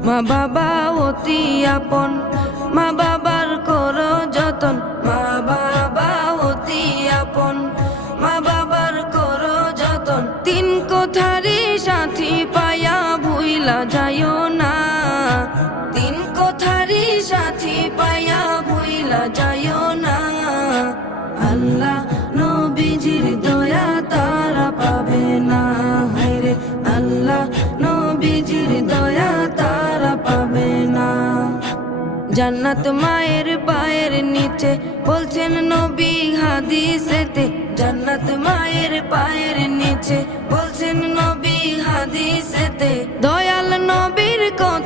মা বাবা অতি আপন, মা বাবার করো যতন। মা বাবা অতি আপন, মা বাবার করো যতন। তিন কোঠারি সাথী পায়া ভুইলা যাইও না, তিন কোঠারি সাথী পায়া ভুইলা যাইও না। আল্লাহ নবীজির দয়া তারা পাবে না, হায়রে আল্লাহ নবীজির দয়া তারা পাবে না। জান্নাত মায়ের পায়ের নিচে বলছেন নবী হাদিসেতে, জান্নাত মায়ের পায়ের নিচে বলছেন নবী হাদিসেতে। দয়াল নবীর কথা